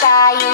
shy.